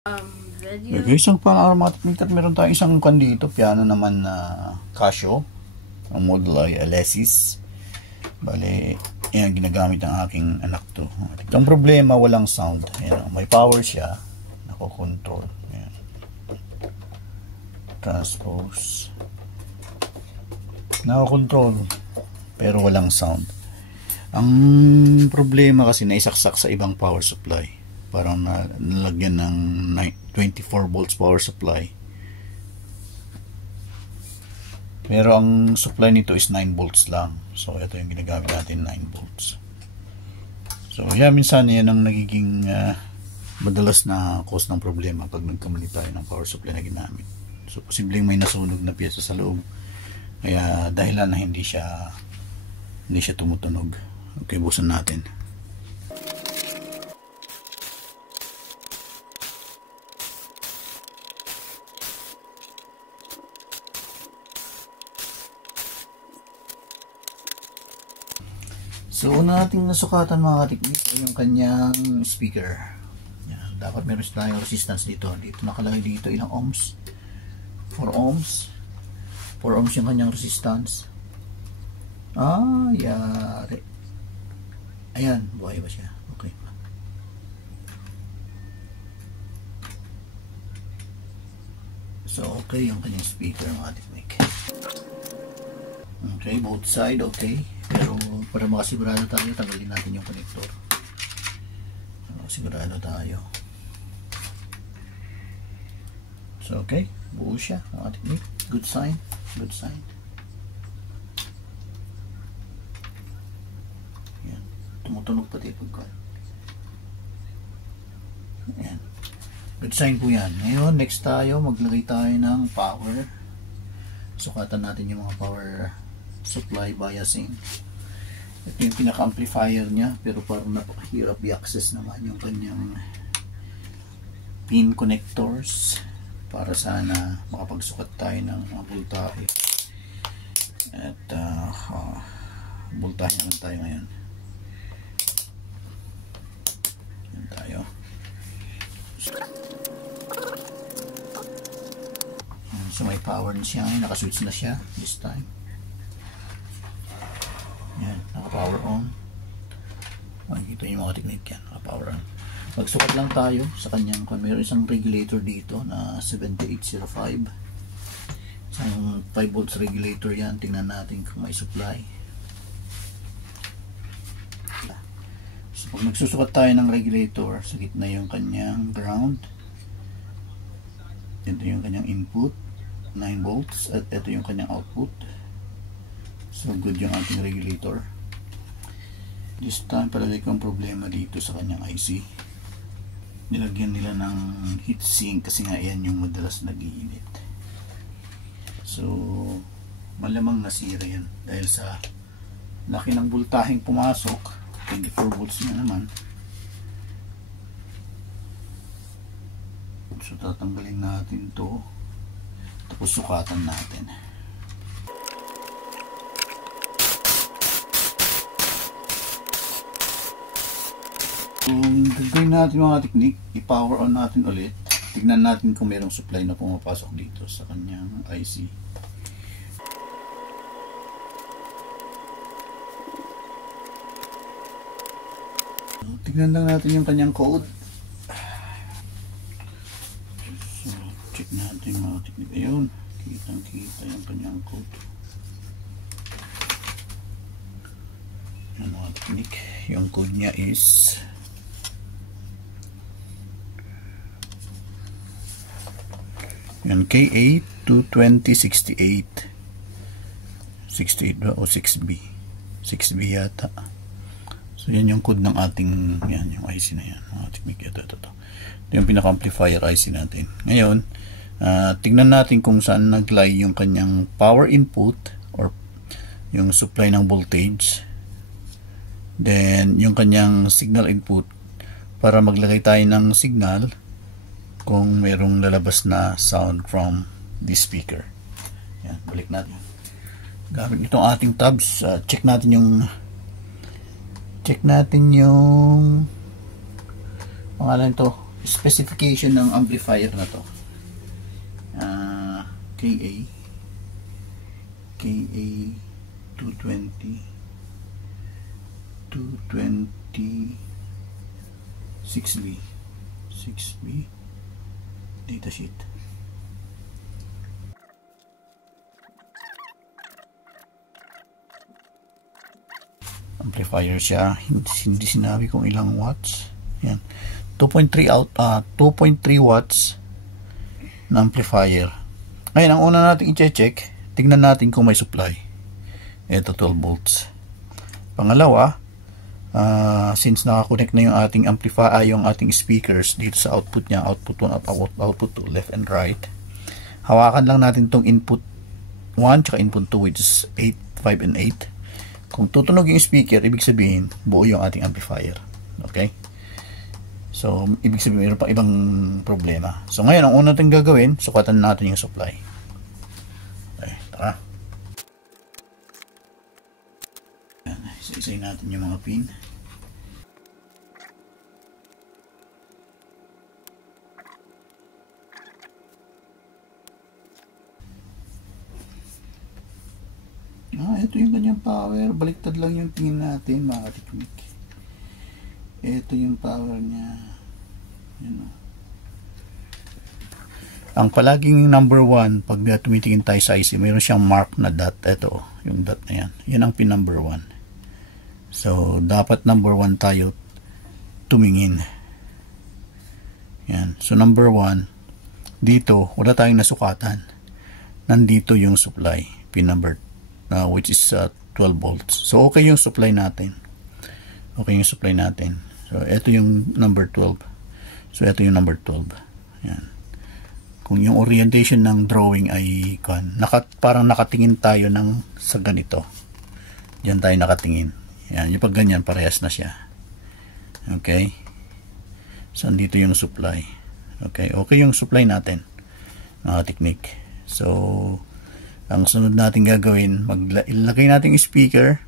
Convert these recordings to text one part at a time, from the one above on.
Okay, isang pang-aromatic meter. Meron tayong isang kan dito. Piano naman na Casio. Ang model ay Alesis. Bale, yan ginagamit ng aking anak to. Ang problema, walang sound. Ayan, may power siya. Nako-control. Ayan. Transpose. Nako-control. Pero walang sound. Ang problema kasi naisaksak sa ibang power supply. Parang nalagyan ng 24 volts power supply. Pero ang supply nito is 9 volts lang. So ito yung ginagamit natin, 9 volts. So yeah, minsan yan ang nagiging madalas na cause ng problema pag nagkamali tayo ng power supply na ginamit. So posibleng may nasunog na piyesa sa loob. Kaya dahilan na hindi siya tumutunog. Okay, buksan natin. So, una nating nasukatan mga katiknik ay yung kanyang speaker. Yan. Dapat meron tayong resistance dito. Dito nakalagay dito ilang ohms. 4 ohms. 4 ohms yung kanyang resistance. Yari. Ayan, buhay ba siya? Okay. So, okay yung kanyang speaker mga katiknik. Okay, both side okay. Pero para makasigurado tayo, tanggalin natin yung connector. Sigurado tayo. So okay, buo siya. Good sign. Good sign. Yan. Tumutunog pati pagka. Yan. Good sign po yan. Ngayon, next tayo, maglagay tayo ng power. Sukatan natin yung mga power supply biasing. Ito yung pinaka-amplifier niya, pero parang napakahirap i-access naman yung kanyang pin connectors para sana makapagsukat tayo ng voltahe. At voltahe naman tayo ngayon. Yan tayo. So may power na siya, nakaswitch na siya this time. Yan, naka-power on. Makikita nyo yung mga technique yan, naka-power on. Magsukat lang tayo sa kanyang, mayroon isang regulator dito na 7805. Isang 5 volts regulator yan. Tingnan natin kung may supply. So pag nagsusukat tayo ng regulator, sa gitna yung kanyang ground. Ito yung kanyang input, 9 volts, at ito yung kanyang output. So good yung ating regulator. This time palagay ko ang problema dito sa kanyang IC. Nilagyan nila ng heatsink kasi nga yan yung madalas nag-iinit. So malamang nasira yan dahil sa laki ng voltaheng pumasok. 24 volts na naman. So tatanggalin natin to, tapos sukatan natin. Kung gagawin natin mga technique, i-power on natin ulit. Tignan natin kung mayroong supply na pumapasok dito sa kanyang IC. So, tignan lang natin yung kanyang code. So, check natin mga technique. Ayun, kitang-kita yung kanyang code. Yan mga technique. Yung code niya is yan, K8 22068 68 ba o 6B 6B yata. So yan yung code ng ating, yan yung IC na yan, ito yung pinaka-amplifier IC natin. Ngayon tignan natin kung saan nag-lie yung kanyang power input or yung supply ng voltage, then yung kanyang signal input para maglagay tayo ng signal kung merong lalabas na sound from this speaker. Yan, balik natin. Gamit itong ating tabs, check natin yung pangalan ito, specification ng amplifier na to. KA 220 6B datasheet. Amplifier siya, hindi sinabi kung ilang watts. Yan, 2.3 watts na amplifier. Ngayon, ang una natin i-check, tignan natin kung may supply. Ito 12 volts. Pangalawa, since nakakonect na yung ating amplifier, yung ating speakers dito sa output niya, output 1 at output 2, left and right, hawakan lang natin tong input 1 tsaka input 2, which is 8, 5 and 8. Kung tutunog yung speaker, ibig sabihin buo yung ating amplifier. Okay, so ibig sabihin mayroon pa ibang problema. So ngayon, ang una natin gagawin, sukatan natin yung supply. Okay, tara. Isa-isayin natin yung mga pin. Ito yung kanyang power. Baliktad lang yung tingin natin, mga katiknik. Ito yung power niya. Yan o. Ang palaging number 1, pag tumitingin tayo sa IC, mayroon siyang mark na dot. Ito, yung dot na yan. Yan ang pin number 1. So, dapat number 1 tayo tumingin. Yan. So, number 1, dito, wala tayong nasukatan. Nandito yung supply. Pin number 2. Which is 12 volts. So, okay yung supply natin. Okay yung supply natin. So, ito yung number 12. So, ito yung number 12. Yan. Kung yung orientation ng drawing ay parang nakatingin tayo sa ganito. Diyan tayo nakatingin. Yan. Yung pag ganyan, parehas na siya. Okay. So, andito yung supply. Okay. Okay yung supply natin. Mga technique. So, ang sunod natin gagawin, ilagay natin yung speaker,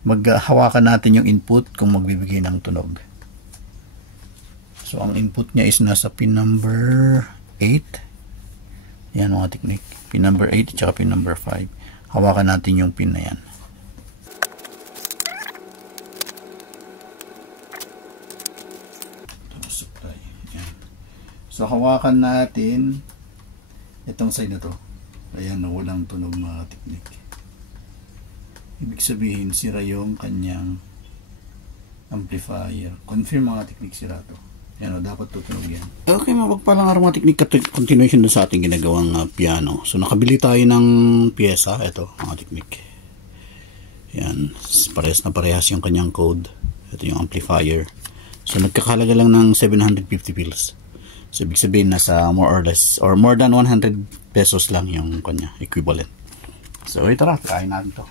maghawakan natin yung input kung magbibigay ng tunog. So, ang input niya is nasa pin number 8. Yan mga technique. Pin number 8 at pin number 5. Hawakan natin yung pin na yan. Supply. Yan. So, hawakan natin itong side na to. Ayan, walang tunog mga technique. Ibig sabihin, sira yung kanyang amplifier. Confirm mga technique, sira to. Ayan, dapat tutunog yan. Okay, mapagpalang araw mga technique, continuation na sa ating ginagawang piano. So, nakabili tayo ng pyesa. Ito, mga technique. Ayan, parehas na parehas yung kanyang code. Ito yung amplifier. So, nagkakalaga lang ng 750 pills. So, ibig sabihin nasa more or less, or more than 100 pesos lang yung kanya, equivalent. So, tara, try natin to.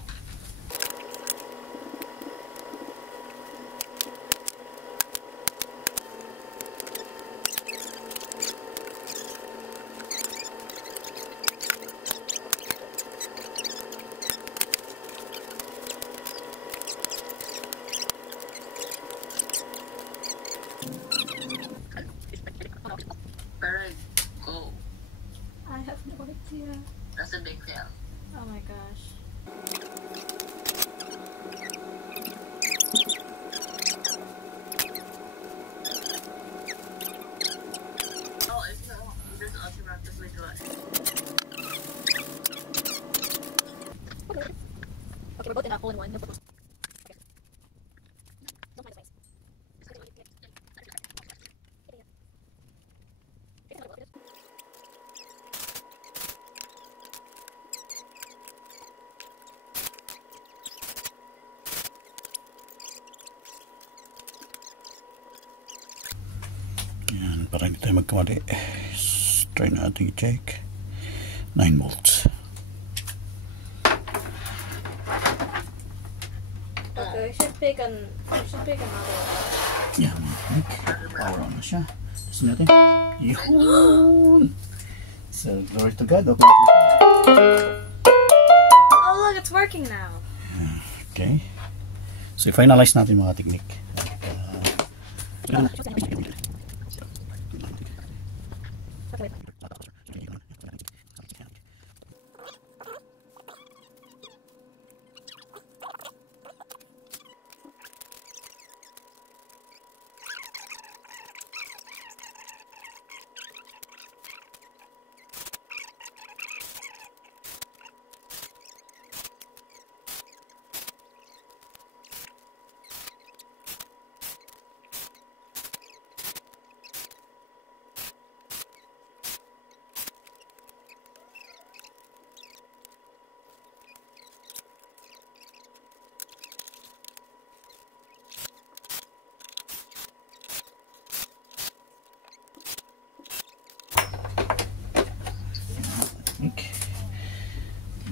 I have no idea. That's a big fail. Oh my gosh. Oh, it's no. This is ultra this way to us. Okay, we're both in a hole in one. Yan, para hindi tayo magkamali. Try natin i-check. 9 volts. Okay, we should pick another one. Yan, power on na siya. Tapos natin. Yun! So, glory to God. Okay. Oh look, it's working now. Okay. So, i-finalize natin mga technique.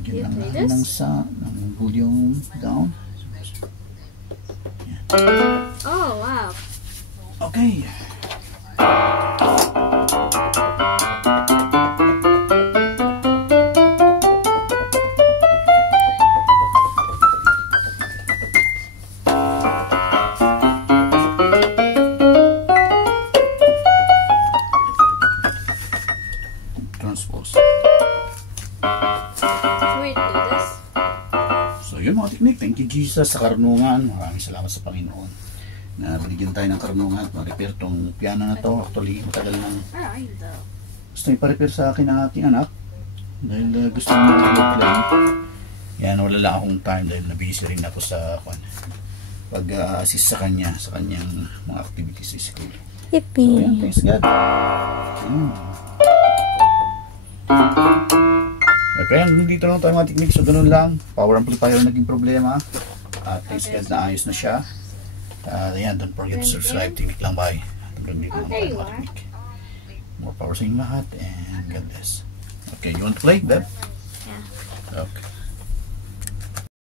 Bigyan lang natin ng volume down. Oh, wow. Okay. Transpose. Wait, do this? So yun mga teknik, thank you Jesus sa karunungan. Maraming salamat sa Panginoon na binigyan tayo ng karunungan at ma-repair tong piano na to. Actually, matagal nang Where are you though? gusto ipa-repair sa akin ng aking anak dahil gusto niya mag-play. Yan, wala lang akong time dahil na-busy rin ako sa pag-assist sa kanya sa kanyang mga activities sa school. Yippee! So yan, thanks God. Okay, dito lang tayo mga techniques. So ganun lang, power amplifier naging problema at thanks God na ayos na siya. Ayan, don't forget to subscribe. Technique lang, bye. Hanggang dito lang tayo mga technique. More power sa inyong lahat and God bless. Okay, you want to play, Beb? Yeah. Okay.